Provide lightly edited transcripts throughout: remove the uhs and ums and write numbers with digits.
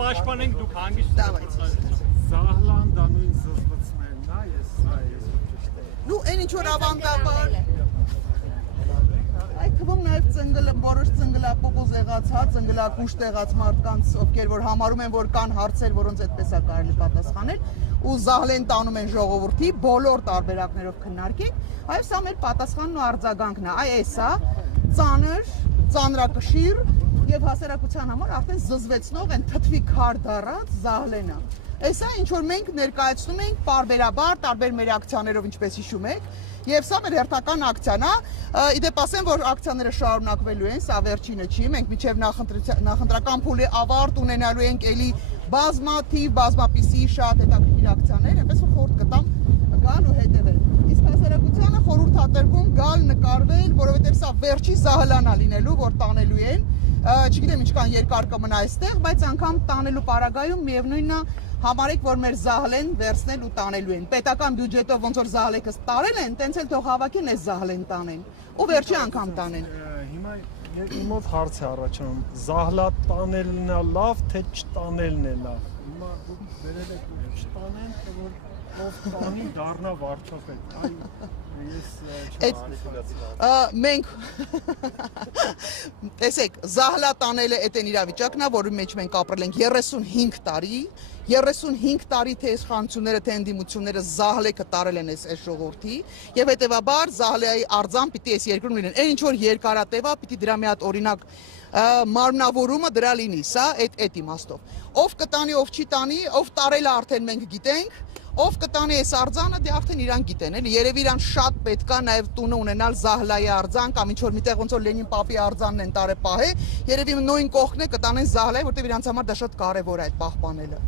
պաշտպանենք դուք հանգիստ Զահլան դա նույն զզվծմենն է, ես Նու այն ինչ որ ավանդաբար Այդ թվում նաև ծնգլը, որոշ ծնգլապոկոզ եղած, ծնգլակուշտ եղած մարդկանց, ովքեր որ համարում են, որ կան հարցեր, որոնց այդպես է կարելի պատասխանել, ու զահլեն տանում են ժողովրդի, բոլոր տարբերակներով քննարկենք, այո, սա մեր պատասխանն ու արձագանքն է, այ էսա, ծանր, ծանրակշիռ եւ հասարակության համար արդեն զզվեցնող են թթվի քար դառած զահլենը։ Էսա ինչ որ մենք ներկայացնում ենք պարբերաբար, տարբեր մեր ակցիաներով, ինչպես հիշում եք, եւ սա մեր հերթական ակցիան է։ Իդեպ ասեմ, որ ակցիաները շարունակվելու են, սա վերջինը չի, մենք մինչեւ նախընտրական փուլի ավարտ ունենալու ենք էլի բազմապիսի շատ հետաքրքիր ակցիաներ, այնպես որ խորհուրդ կտամ գալ ու հետևել։ Իսկ հասարակությանը խորհրդատրվում գալ նկարվել, որովհետեւ սա վերջի զահլանա լինելու, որ տանելու են։ Չգիտեմ ինչքան երկար կմնա այստեղ, բայց անգամ տանելու պարագայում միևնույնն է Համարեք, որ մեր զահլեն վերցնել ու տանելու են։ Պետական բյուջետով ոնց որ զահլեկս տարել են, տենց էլ թող հավաքեն այս զահլեն տանեն։ Ու վերջի անգամ տանեն։ Հիմա իմոց հարց է առաջանում, զահլա տանելն է լավ, թե չտանելն է լավ։ Հիմա դուք վերել եք չտանեն, թե որ ով տանի դառնա վարչապետ։ Մենք տեսեք, զահլա տանելը այդ այն իրավիճակն է, որի մեջ մենք ապրել ենք 35 տարի, 35 տարի թե իշխանությունները, թե ընդդիմությունները զահլեկը տարել են այս ժողովրդի եւ հետեւաբար զահլեայի արձան պիտի այս երկրում լինեն։ Այն ինչ որ երկարատև է, պիտի դրա մի հատ օրինակ մարմնավորումը դրա լինի, սա այդ իմաստով։ Ով կտանի, ով չի տանի, ով տարել է արդեն մենք գիտենք, ով կտանի այս արձանը, դե արդեն իրան գիտեն, էլի երևի իրան շատ պետքա նաև տունը ունենալ զահլայի արձան կամ ինչ որ միտեղ ոնց որ Լենին պապի արձանն են տարե պահե, երևի նույն կողքն է կտանեն զահլայի, որտեղ իրանց համար դա շատ կարևոր է այդ պահպանելը։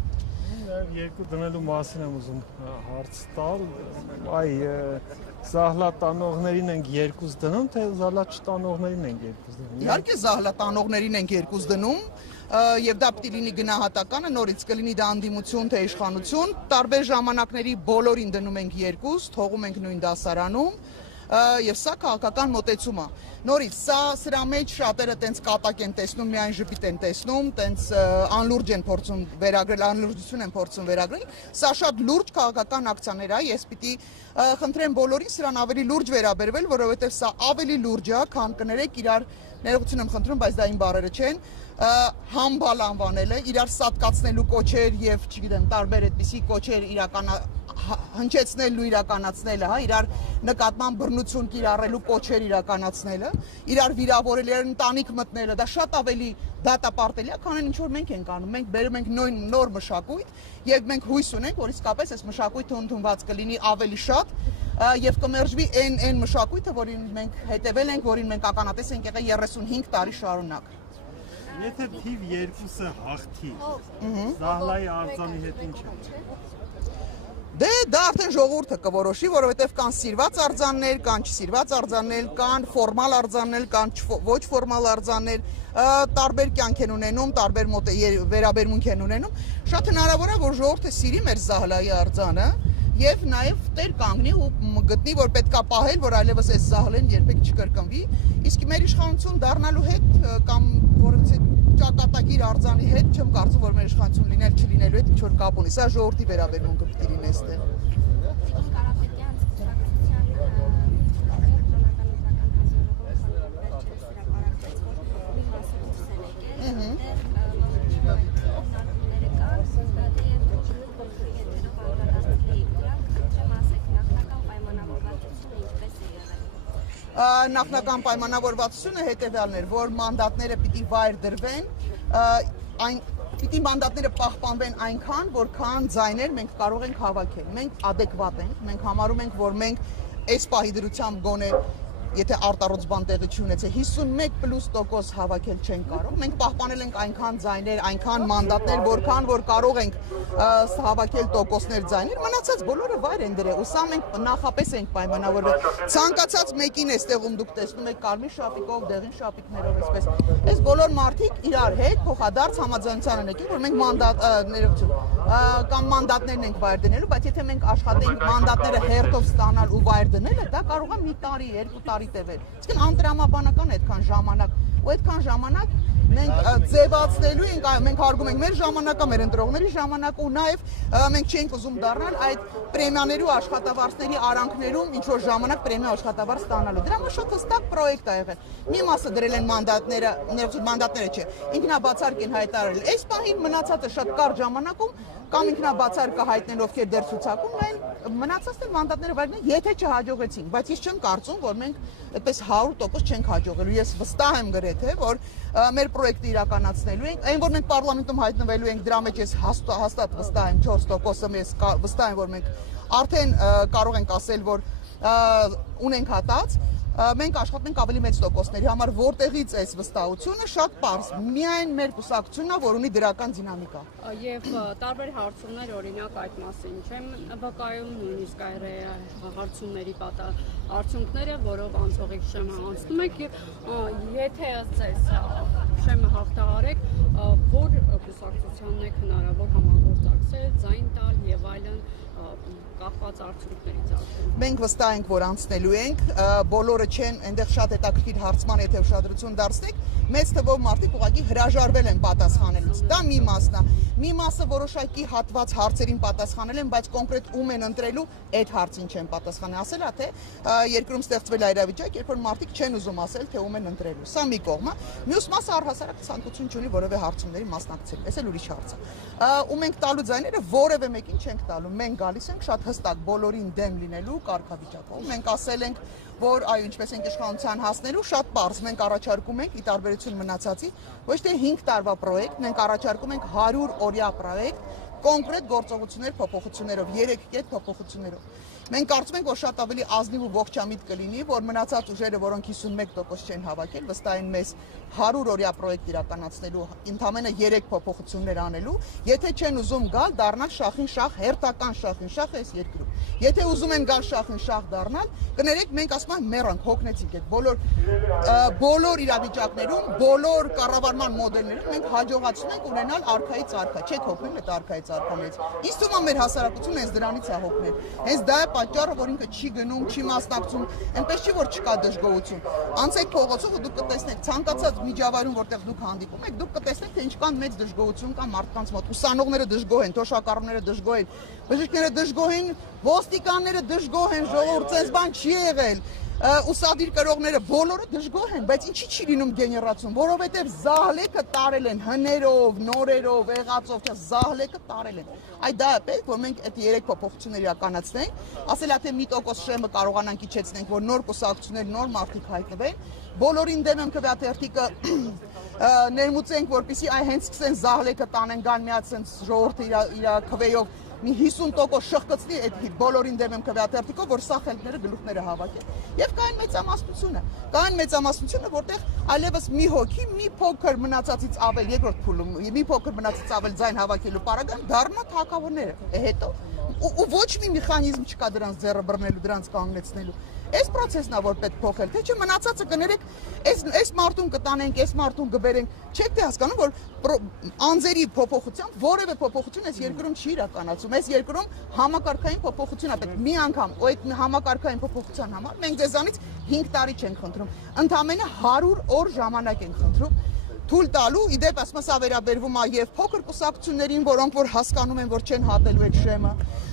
Երկու դնելու մասին եմ ուզում հարց տալ, այ զահլա տանողներին ենք երկուս դնում, թե զահլա չտանողներին ենք երկուս դնում։ Իհարկե զահլա տանողներին ենք երկուս դնում, եւ դա պիտի լինի գնահատականը, նորից կլինի դա անդիմություն թե իշխանություն, տարբեր ժամանակների բոլորին դնում ենք երկուս, թողում ենք նույն դասարանում, եւ սա քաղաքական մոտեցում է։ Նորից սա սրա մեջ շատերը տենց կատակ են տեսնում, միայն ժպիտ են տեսնում, տենց անլուրջ են փորձում վերագրել, անլուրջություն են փորձում վերագրել։ Սա շատ լուրջ քաղաքական ակցիաներ է, ես պիտի խնդրեմ բոլորին սրան ավելի լուրջ վերաբերվել, որովհետեւ սա ավելի լուրջ է, քան կներեք իրար ներողություն եմ խնդրում, բայց դա իմ բառերը չեն, համբալ անվանելը, իրար սատկացնելու կոչեր եւ, չգիտեմ, տարբեր այդպիսի կոչեր հնչեցնելու իրականացնելը, հա, իրար նկատմամբ բռնություն կիրառելու կոչեր իրականացնելը, իրար վիրավորել, իրար ընտանիք մտնելը, դա շատ ավելի դատապարտելի է, քան ինչ որ մենք ենք անում։ Մենք բերում ենք նոր մշակույթ եւ մենք հույս ունենք, որ իսկապես այս մշակույթը ընդունված կլինի ավելի շատ եւ կմերժվի այն մշակույթը, որին մենք հետեւել ենք, որին մենք ականատես ենք եղել 35 տարի շարունակ։ Եթե թիվ 2-ը հաղթի, զահլայի արձանի հետ ինչ է։ Դե դա արդեն ժողովուրդը կորոշի, որովհետև կան սիրված արձաններ, կան չսիրված արձաններ, կան ֆորմալ արձաններ, կան ոչ ֆորմալ արձաններ, տարբեր կյանք են ունենում, տարբեր վերաբերմունք են ունենում։ Շատ հնարավոր է, որ ժողովուրդը սիրի մեր զահլայի արձանը եւ նաեւ տեր կանգնի ու գտնի, որ պետքա պահել, որ այլևս այս զահլեն երբեք չկրկնվի, իսկ մեր իշխանություն դառնալու հետ կամ որից ճակատագիր արձանի հետ չեմ կարծում, որ մեր իշխանություն լինել չլինելու հետ ինչ որ կապ ունի, սա ժողովրդի վերաբերմունքը պիտի լինի այստեղ։ Նախնական պայմանավորվածությունը հետևյալն էր, որ մանդատները պիտի վայր դրվեն, պիտի մանդատները պահպանվեն այնքան, որքան ձայներ մենք կարող ենք հավաքել։ Մենք ադեկվատ ենք, մենք համարում ենք, որ մենք այս պահի դրությամբ գոնե եթե արտառոց բան տեղի չունեցե 51+% հավաքել չեն կարող։ Մենք պահպանել ենք այնքան ձայներ, այնքան մանդատներ, որքան որ կարող ենք հավաքել տոկոսներ ձայներ, մնացած բոլորը վայր են դրել։ Ու սա մենք նախապես ենք պայմանավորվել։ Ցանկացած մեկին էստեղում դուք տեսնում եք կարմիր շապիկով, դեղին շապիկներով, այսպես։ Այս բոլոր մարդիկ իրար հետ փոխադարձ համաձայնության են եկել, որ մենք կամ մանդատներն ենք վայր դնելու, բայց եթե մենք աշխատենք մանդատները հերթով ստանալ ու վայր դնելը, դա կարող է մի տարի, 2 տարի տևել։ Իսկ անտրամաբանական այդքան ժամանակ ու այդքան ժամանակ մենք ձևացնելու ենք, մենք հարգում ենք մեր ժամանակը, մեր ընտրողների ժամանակը ու նաև մենք չենք ուզում դառնալ այդ պրեմիաների ու աշխատավարձների արանքներում ինչ որ ժամանակ պրեմիա աշխատավարձ ստանալու։ Դրա համար շատ հստակ պրոյեկտ ա եղել։ Մի մասը դրել են մանդատները չէ, ինքնաբացարկ են հայտարարել։ Այս պահին մնացածը շատ կարճ ժամանակում կամ ինքնաբացարկը հայտնել ովքեր դեռ ցուցակում են, մնացածն մանդատները վայրեն, եթե չհաջողեցին, բայց ես չեմ կարծում, որ մենք այդպես 100% չենք հաջողելու։ Ես վստահ եմ գրեթե, որ մեր պրոյեկտը իրականացնելու ենք, այն որ մենք պարլամենտում հայտնվելու ենք, դրա մեջ ես հաստատ վստահ եմ 4%-ը ես վստահ եմ, որ մենք արդեն կարող ենք ասել, որ ունենք հատած, մենք աշխատում ենք ավելի մեծ տոկոսների համար, որտեղից այս վստահությունը շատ պարզ, միայն մեր կուսակցությունն է, որ ունի դրական դինամիկա։ Եվ տարբեր հարցումներ օրինակ այդ մասին չեմ վկայում, նույնիսկ հարցումների արդյունքները, որով անցողիկ շեմը անցնում եք, եթե ձեզ շեմը հաղթահարեք, որ կուսակցությանն եք հնարավոր համագործակցել, ձայն տալ եւ այլն կախված արդյունքներից արդեն։ Մենք վստահ ենք, որ անցնելու ենք, բոլորը չեն, այնտեղ շատ հետաքրքիր հարցման եթե ուշադրություն դարձնեք, մեծ թվով մարդիկ ուղղակի հրաժարվել են պատասխանելուց։ Դա մի մասն է։ Մի մասը որոշակի հատված հարցերին պատասխանել են, բայց կոնկրետ ում են ընտրելու, այդ հարցին չեն պատասխանել։ Ասել է, թե երկրում ստեղծվել է իրավիճակ, երբ որ մարդիկ չեն ուզում ասել, թե ում են ընտրելու։ Սա մի կողմ է։ Մյուս մասը առհասարակ ցանկություն չունի որևէ հարցումների մասնակցել։ Այս էլ ուրիշ հարց է։ Ու մենք տալու ձայները որևէ մեկին չենք տալու։ Մենք գալիս ենք շատ հստակ բոլորին դեմ լինելու կարգավիճակով։ Մենք ասել ենք, որ այո, ինչպես ենք իշխանության հասնելու, շատ պարզ, մենք առաջարկում ենք ի տարբերություն մնացածի, ոչ թե 5 տարվա պրոյեկտ, մենք առաջարկում ենք 100 օրյա պրոյեկտ, կոնկրետ գործողություններ փոփոխություններով, 3 կետ փոփոխություններով։ Մենք կարծում ենք, որ շատ ավելի ազնիվ ու ողջամիտ կլինի, որ մնացած ուժերը, որոնք 51% չեն հավաքել, վստահ են մեզ 100 օրյա պրոյեկտ իրականացնելու, ընդամենը 3 փոփոխություններ անելու, եթե չեն ուզում գալ, դառնալ շախին շախ, հերթական շախին շախ այս երկրում։ Եթե ուզում են գալ շախին շախ դառնալ, կներեք, մենք ասում ենք մեռանք, հոգնեցինք այդ բոլոր իրավիճակներում, բոլոր կառավարման մոդելներում մենք հաջողացնում ենք ունենալ արքայից արքա, չեք հոգնել այդ արքայից արքաներից։ Ինձ թվում է մեր հասարակությունը հենց դրանից է հոգնել։ Հենց դա է պատճառը, որ ինքը չի գնում, չի մասնակցում, այնպես չի, որ չկա դժգոհություն։ Անցեք փողոցով ու դուք կտեսնեք ցանկացած միջավայրում, որտեղ դուք հանդիպում եք, դուք կտեսնեք, թե ինչքան մեծ դժգոհություն կա մարդկանց մոտ։ Ուսանողները դժգոհ են, թոշակառուները դժգոհ են, բժիշկները դժգոհ են, ոստիկանները դժգոհ են, ժողովուրդ, ցենց բան չի եղել։ Ուսադիր կրողները բոլորը դժգոհ են, բայց ինչի չի լինում գեներացիոն, որովհետև զահլեկը տարել են հներով, նորերով, եղածով, զահլեկը տարել են։ Այդ դա է պետք, որ մենք այդ 3 փոփոխություններ իրականացնենք, ասելա թե մի տոկոս շեմը կարողանանք իջեցնենք, որ նոր կուսակցություններ, նոր մարդիկ հայտնվեն, բոլորին դեմ եմ քվեաթերթիկը ներմուծենք, որպեսզի այ հենց սկսեն զահլեկը տանեն, գան միացեն ժողովուրդը իր քվեով մի 50% շղկցնի այդ բոլորին դեմ եմ քվեաթերթիկով, որ սա խելքները գլուխները հավաքեն։ Եվ կա այն մեծամասնությունը, որտեղ այլևս մի հոգի, մի փոքր մնացածից ավել, երկրորդ փուլում, մի փոքր մնացածից ավել ձայն հավաքելու պարագան դառնա թակավորները։ Հետո ու ոչ մի մեխանիզմ չկա դրանց ձեռը բռնելու, դրանց կանգնեցնելու։ Այս process-ն է, որ պետք փոխել, թե չէ մնացածը կներեք, այս մարտուն կտանենք, այս մարտուն կբերենք, չեք թե հասկանում, որ անձերի փոփոխությամբ որևէ փոփոխություն այս երկրում չի իրականացում։ Այս երկրում համակարգային փոփոխություն է պետք։ Մի անգամ ու այդ համակարգային փոփոխության համար մենք ձեզանից 5 տարի չենք խնդրում, ընդամենը 100 օր ժամանակ ենք խնդրում։ Թույլ տալու, իդեպ ասում սա վերաբերվում է եւ փոքր կուսակցություններին, որոնք որ հասկանում են, որ չեն հատելու այդ շեմը։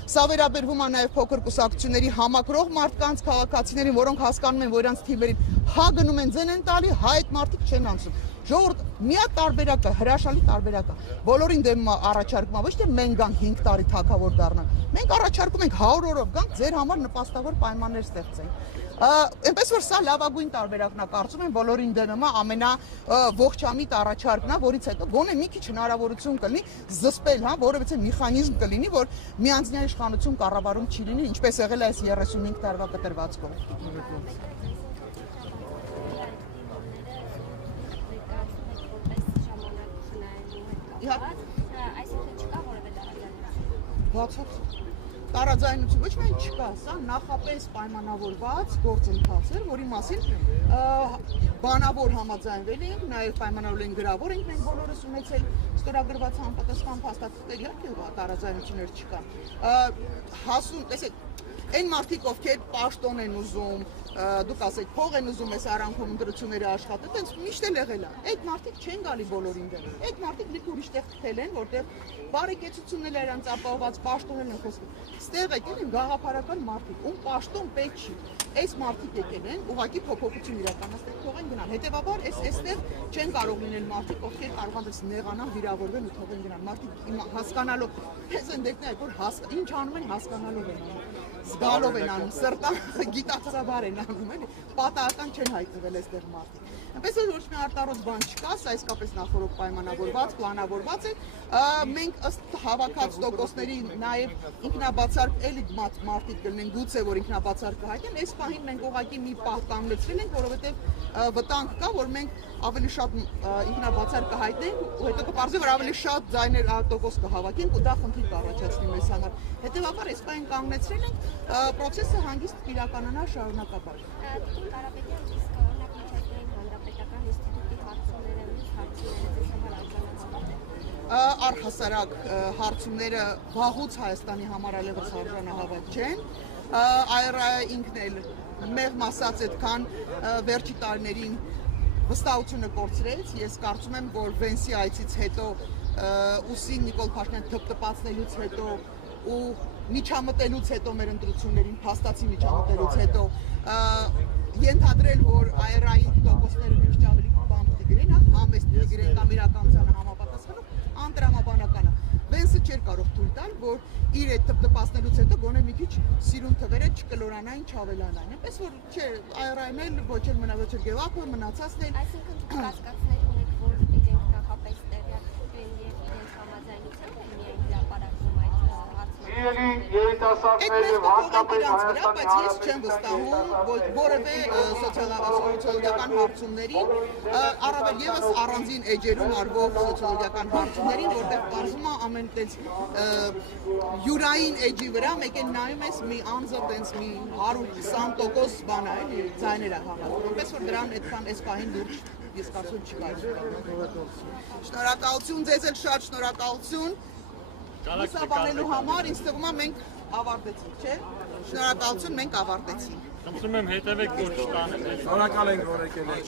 Սա վերաբերվում է նաեւ փոքր կուսակցությունների համակրող մարդկանց, քաղաքացիներին, որոնք հասկանում են, որ իրանց թիմերին հա գնում են ձեն են տալի, հա այդ մարդիկ չեն անցում։ Ժողովուրդ, միակ տարբերակը, հրաշալի տարբերակը, բոլորին դեմ առաջարկում է, ոչ թե մենք գանք 5 տարի թակավոր դառնանք։ Մենք առաջարկում ենք 100 օրով գանք ձեր համար նպաստավոր պայմաններ ստեղծենք։ Այնպես որ սա լավագույն տարբերակն է, կարծում եմ բոլորին դեմ է ամենաողջամիտ առաջարկն է, որից հետո գոնե մի քիչ հնարավորություն կլինի զսպել, հա, որովհետեւ մեխանիզմ կլինի, որ միանձնյա իշխանություն կառավարում չի լինի, ինչպես եղել է այս 35 տարվա կտրվածքով։ Տարաձայնություն ոչ միայն չկա, սա նախապես պայմանավորված գործընթաց էր, որի մասին բանավոր համաձայնվել ենք, նաև պայմանավորել ենք գրավոր ենք մենք բոլորս ունեցել ստորագրված համապատասխան փաստաթղթեր, իհարկե տարաձայնություններ չկան։ Հասուն, տեսեք, Այն մարդիկ, ովքեր պաշտոն են ուզում, դուք ասեք, փող են ուզում այս արանքում ընտրությունները աշխատել, տենց միշտ էլ եղել է։ Այդ մարդիկ չեն գալի բոլորին դեռ։ Այդ մարդիկ լիք ուրիշտեղ թել են, որտեղ բարեկեցություններ են անցապահված, պաշտոններ են խոսում։ Ստեղ եկել են գաղափարական մարդիկ, ում պաշտոն պետք չի։ Այս մարդիկ եկել են, ուղղակի փոփոխություն իրականացնել, թողեն գնան։ Հետևաբար այստեղ չեն կարող լինել մարդիկ, ովքեր կարող են նեղանալ, վիրավորվել ու թողեն գնան։ Մարդիկ հասկանալով, ես ընդդեկն է, որ ինչ անում են, հասկանալով են անում։ Զգալով են անում, սրտան գիտակցաբար են անում, էլի, պատահական չեն հայտնվել այստեղ մարդիկ։ Այնպես որ ոչ մի արտարոց բան չկա, սա իսկապես նախորդ պայմանավորված, պլանավորված է։ Մենք ըստ հավաքած տոկոսների նաև ինքնաբացարկ էլի մարդիկ կլինեն, գուցե որ ինքնաբացարկ կհայտնեն, այս պահին մենք ուղղակի մի պահ կանգնեցրել ենք, որովհետև վտանգ կա, որ մենք ավելի շատ ինքնաբացարկ կհայտնենք, ու հետո կպարզվի, որ ավելի շատ ձայներ տոկոս կհավաքենք ու դա խնդիր կառաջացնի մեզ համար։ Հետևաբար այս պահին կանգնեցրել ենք, process-ը հանգիստ կիրականանա շարունակաբար։ Տիկին Կարապետյան, իսկ օրինակ միջազգային հանրապետական ինստիտուտի Առհասարակ հարցումները վաղուց Հայաստանի համար այլևս արժանահավատ չեն։ IRA-ը ինքն էլ մեղմ ասած այդքան վերջի տարիներին վստահությունը կորցրեց։ Ես կարծում եմ, որ Վենսի այցից հետո ուսին Նիկոլ Փաշինյան թփթփացնելուց հետո ու միջամտելուց հետո մեր ընտրություններին, փաստացի միջամտելուց հետո ենթադրել, որ IRA-ի տոկոսները մի քիչ ավելի բան պիտի գրեն, համեստ պիտի գրեն կամ իրականությանը համապատասխանող, անտրամաբանական է։ Վենսը չէր կարող թույլ տալ, որ իր այդ թփթփացնելուց հետո գոնե մի քիչ սիրուն թվերը չկլորանային, չավելանային։ Այնպես որ չէ, IRA-ն էլ ոչ էլ մնա ոչ էլ գևակը մնացածն էլ։ Այսինքն դուք կասկածներ ունեք, որ իրենք նախապես տեղյակ են եւ իրենց համաձայնությամբ են միայն հրապարակում այդ երիտասարդների եւ հատկապես Հայաստանի բայց ես չեմ վստահում որևէ սոցիոլոգիական հարցումներին, առավել եւս առանձին էջերում արվող սոցիոլոգիական հարցումներին, որտեղ բարձում է ամեն տենց յուրային էջի վրա մեկ էլ նայում ես մի անձը տենց մի 120% բան է, էլի ձայներ է հավաքում։ Այնպես որ դրան այդքան այս պահին լուրջ ես կարծում չկա։ Շնորհակալություն, ձեզ էլ շատ շնորհակալություն։ Լուսաբանելու համար ինձ թվում է մենք ավարտեցինք, չէ՞։ Շնորհակալություն, մենք ավարտեցինք։ Խնդրում եմ հետևեք, որ չտանեք։ Շնորհակալ ենք, որ եկել եք։